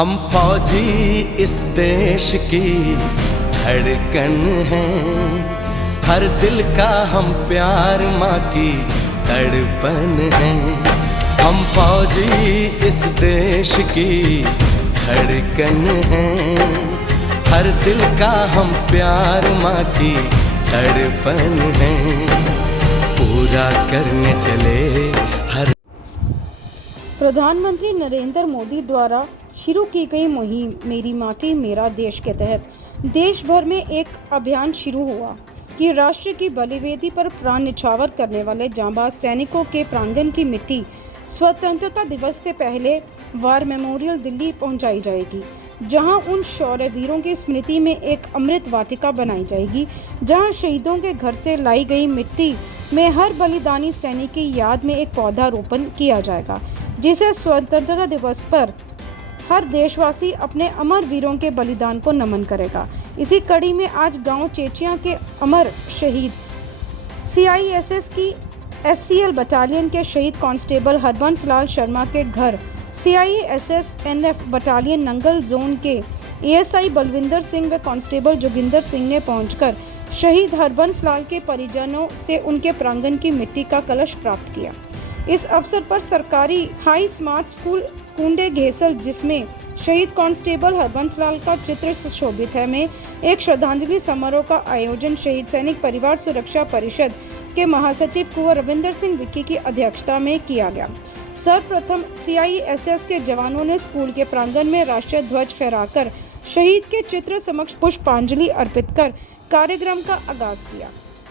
हम फौजी इस देश की धड़कन हैं, हर दिल का हम प्यार माँ की तड़पन हैं। हम फौजी इस देश की धड़कन हैं, हर दिल का हम प्यार माँ की तड़पन हैं, पूरा करने चले हर। प्रधानमंत्री नरेंद्र मोदी द्वारा शुरू की गई मुहिम मेरी माटी मेरा देश के तहत देश भर में एक अभियान शुरू हुआ कि राष्ट्र की बलिवेदी पर प्राण न्यौछावर करने वाले जांबाज सैनिकों के प्रांगण की मिट्टी स्वतंत्रता दिवस से पहले वार मेमोरियल दिल्ली पहुंचाई जाएगी, जहां उन शौर्य वीरों की स्मृति में एक अमृत वाटिका बनाई जाएगी, जहां शहीदों के घर से लाई गई मिट्टी में हर बलिदानी सैनिक की याद में एक पौधारोपण किया जाएगा, जिसे स्वतंत्रता दिवस पर हर देशवासी अपने अमर वीरों के बलिदान को नमन करेगा। इसी कड़ी में आज गांव चेचिया के अमर शहीद CISS की SCL बटालियन के शहीद कांस्टेबल हरबंस लाल शर्मा के घर CISS NF battalion Nangal zone के ASI बलविंदर सिंह व कांस्टेबल जोगिंदर सिंह ने पहुंचकर शहीद हरबंस लाल के परिजनों से उनके प्रांगण की मिट्टी का कलश प्राप्त किया। इस अवसर पर सरकारी हाई स्मार्ट स्कूल कुंडे घेसल, जिसमें शहीद कांस्टेबल हरबंस लाल का चित्र सुशोभित है, में एक श्रद्धांजलि समारोह का आयोजन शहीद सैनिक परिवार सुरक्षा परिषद के महासचिव कुंवर रविंदर सिंह विक्की की अध्यक्षता में किया गया। सर्वप्रथम CISS के जवानों ने स्कूल के प्रांगण में राष्ट्रीय ध्वज फहराकर शहीद के चित्र समक्ष पुष्पांजलि अर्पित कर कार्यक्रम का आगाज किया।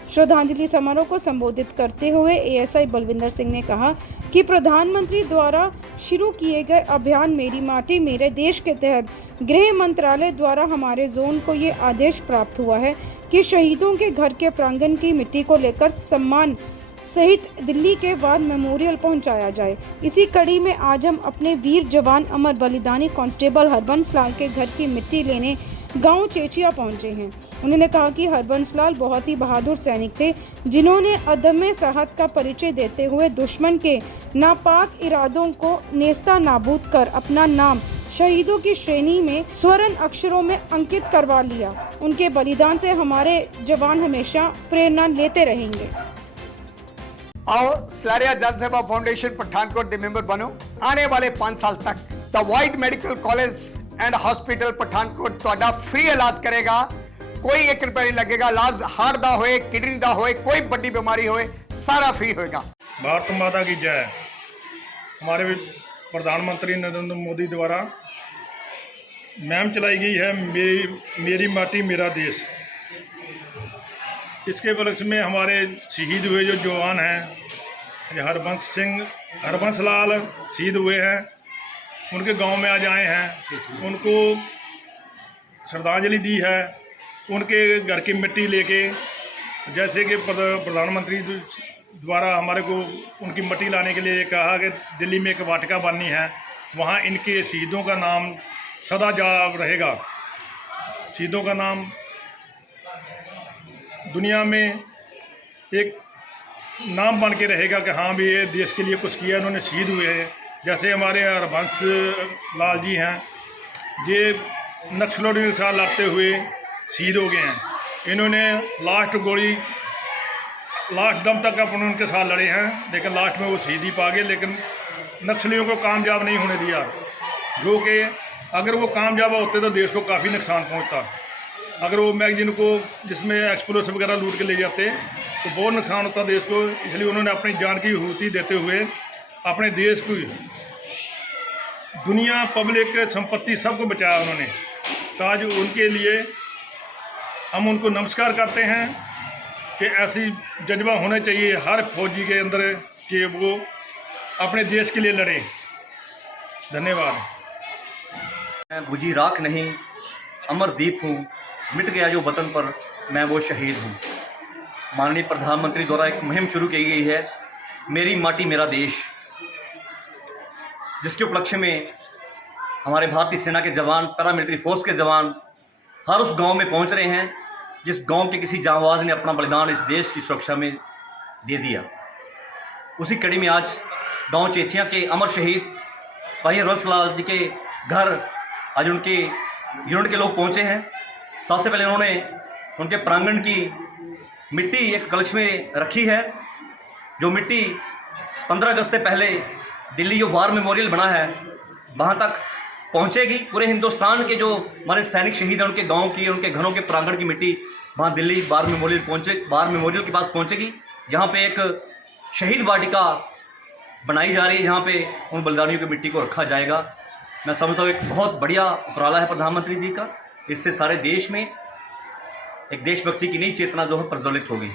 श्रद्धांजलि समारोह को संबोधित करते हुए ASI बलविंदर सिंह ने कहा कि प्रधानमंत्री द्वारा शुरू किए गए अभियान मेरी माटी मेरे देश के तहत गृह मंत्रालय द्वारा हमारे जोन को ये आदेश प्राप्त हुआ है कि शहीदों के घर के प्रांगण की मिट्टी को लेकर सम्मान सहित दिल्ली के वार मेमोरियल पहुंचाया जाए। इसी कड़ी में आज हम अपने वीर जवान अमर बलिदानी कांस्टेबल हरबंस लाल के घर की मिट्टी लेने गांव चेचिया पहुंचे हैं। उन्होंने कहा कि हरबंस लाल बहुत ही बहादुर सैनिक थे, जिन्होंने अदम्य साहस का परिचय देते हुए दुश्मन के नापाक इरादों को नेस्ता नाबूद कर अपना नाम शहीदों की श्रेणी में स्वर्ण अक्षरों में अंकित करवा लिया। उनके बलिदान से हमारे जवान हमेशा प्रेरणा लेते रहेंगे। आओ सलारिया जन सेवा फाउंडेशन पठानकोट के मेंबर बनो। आने वाले 5 साल तक the white medical college and hospital Pathankot ਤੁਹਾਡਾ फ्री इलाज करेगा। कोई 1 रुपया नहीं लगेगा। इलाज हार्ट दा होए, किडनी दा होए, कोई बड़ी बीमारी होए, सारा फ्री होएगा। भारत माता की जय। हमारे प्रधानमंत्री नरेंद्र मोदी द्वारा मुहिम चलाई गई है मेरी माटी मेरा देश। इसके उपलक्ष्य में हमारे शहीद हुए जो जवान हैं, हरबंस लाल शहीद हुए हैं, उनके गांव में आज आए हैं, उनको श्रद्धांजलि दी है। उनके घर की मिट्टी लेके, जैसे कि प्रधानमंत्री द्वारा हमारे को उनकी मिट्टी लाने के लिए कहा कि दिल्ली में एक वाटिका बननी है, वहाँ इनके शहीदों का नाम सदा याद रहेगा। शहीदों का नाम दुनिया में एक नाम बन के रहेगा कि हाँ भी ये देश के लिए कुछ किया, इन्होंने शहीद हुए हैं। जैसे हमारे हरबंस लाल जी हैं, ये नक्सलियों के साथ लड़ते हुए शहीद हो गए हैं। इन्होंने लास्ट दम तक अपन उनके साथ लड़े हैं, लेकिन लास्ट में वो शहीदी पा गए, लेकिन नक्सलियों को कामयाब नहीं होने दिया, जो कि अगर वो कामयाब होते तो देश को काफ़ी नुकसान पहुंचता। अगर वो मैगजीन को जिसमें एक्सप्लोसिव वगैरह लूट के ले जाते तो बहुत नुकसान होता देश को। इसलिए उन्होंने अपनी जान की आहुति देते हुए अपने देश को, दुनिया, पब्लिक, संपत्ति सबको बचाया उन्होंने। तो आज उनके लिए हम उनको नमस्कार करते हैं कि ऐसी जज्बा होना चाहिए हर फौजी के अंदर कि वो अपने देश के लिए लड़े। धन्यवाद। मैं बुझी राख नहीं, अमरदीप हूँ, मिट गया जो वतन पर मैं वो शहीद हूँ। माननीय प्रधानमंत्री द्वारा एक मुहिम शुरू की गई है मेरी माटी मेरा देश, जिसके उपलक्ष्य में हमारे भारतीय सेना के जवान, पैरामिलिट्री फोर्स के जवान हर उस गांव में पहुंच रहे हैं जिस गांव के किसी जांबाज ने अपना बलिदान इस देश की सुरक्षा में दे दिया। उसी कड़ी में आज गांव चेचिया के अमर शहीद सिपाही हरबंस लाल जी के घर आज उनके यूनिट के लोग पहुंचे हैं। सबसे पहले उन्होंने उनके प्रांगण की मिट्टी एक कलश में रखी है, जो मिट्टी 15 अगस्त से पहले दिल्ली जो वार मेमोरियल बना है वहाँ तक पहुँचेगी। पूरे हिंदुस्तान के जो हमारे सैनिक शहीद हैं उनके गांव की, उनके घरों के प्रांगण की मिट्टी वहाँ दिल्ली वार मेमोरियल के पास पहुँचेगी, जहाँ पे एक शहीद वाटिका बनाई जा रही है, जहाँ पे उन बलिदानियों की मिट्टी को रखा जाएगा। मैं समझता हूँ एक बहुत बढ़िया उपराला है प्रधानमंत्री जी का। इससे सारे देश में एक देशभक्ति की नई चेतना जो है प्रज्वलित होगी।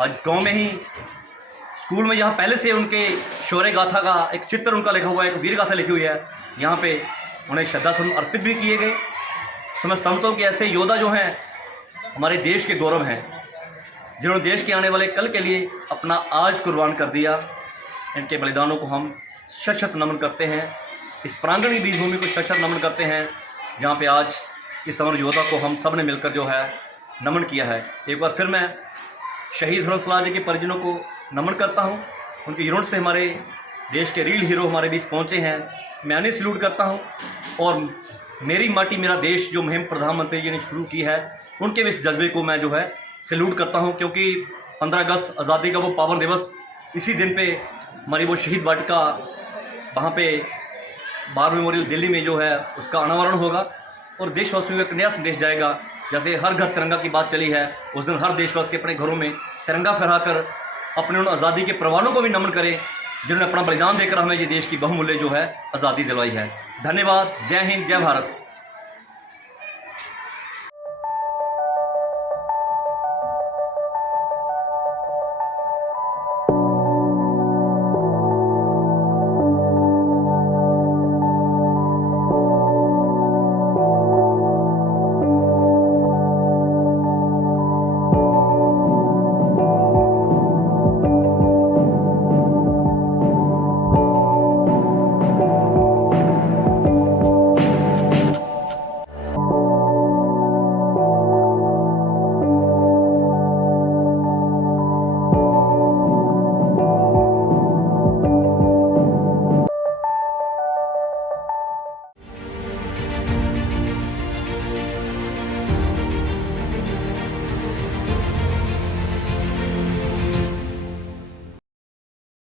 आज इस गाँव में ही स्कूल में जहाँ पहले से उनके शौर्य गाथा का एक चित्र उनका लिखा हुआ है, एक वीर गाथा लिखी हुई है, यहाँ पे उन्हें श्रद्धासुमन अर्पित भी किए गए। तो मैं समझता हूँ कि ऐसे योद्धा जो हैं हमारे देश के गौरव हैं, जिन्होंने देश के आने वाले कल के लिए अपना आज कुर्बान कर दिया। इनके बलिदानों को हम शत शत नमन करते हैं। इस प्रांगणी बीज भूमि को शत शत नमन करते हैं, जहाँ पे आज इस अमर योद्धा को हम सब ने मिलकर जो है नमन किया है। एक बार फिर मैं शहीद हरबंस जी के परिजनों को नमन करता हूँ। उनके यूनिट से हमारे देश के रियल हीरो हमारे बीच पहुँचे हैं, मैं उन्हें सैल्यूट करता हूँ। और मेरी माटी मेरा देश जो मुहिम प्रधानमंत्री जी ने शुरू की है, उनके भी इस जज्बे को मैं जो है सैल्यूट करता हूँ, क्योंकि 15 अगस्त आज़ादी का वो पावन दिवस, इसी दिन पे हमारी वो शहीद वाटिका वहाँ पे वार मेमोरियल दिल्ली में जो है उसका अनावरण होगा और देशवासियों को एक नया संदेश जाएगा। जैसे हर घर तिरंगा की बात चली है, उस दिन हर देशवासी अपने घरों में तिरंगा फहराकर अपने उन आज़ादी के परवानों को भी नमन करें, जिन्होंने अपना बलिदान देकर हमें ये देश की बहुमूल्य जो है आज़ादी दिलवाई है। धन्यवाद। जय हिंद, जय भारत।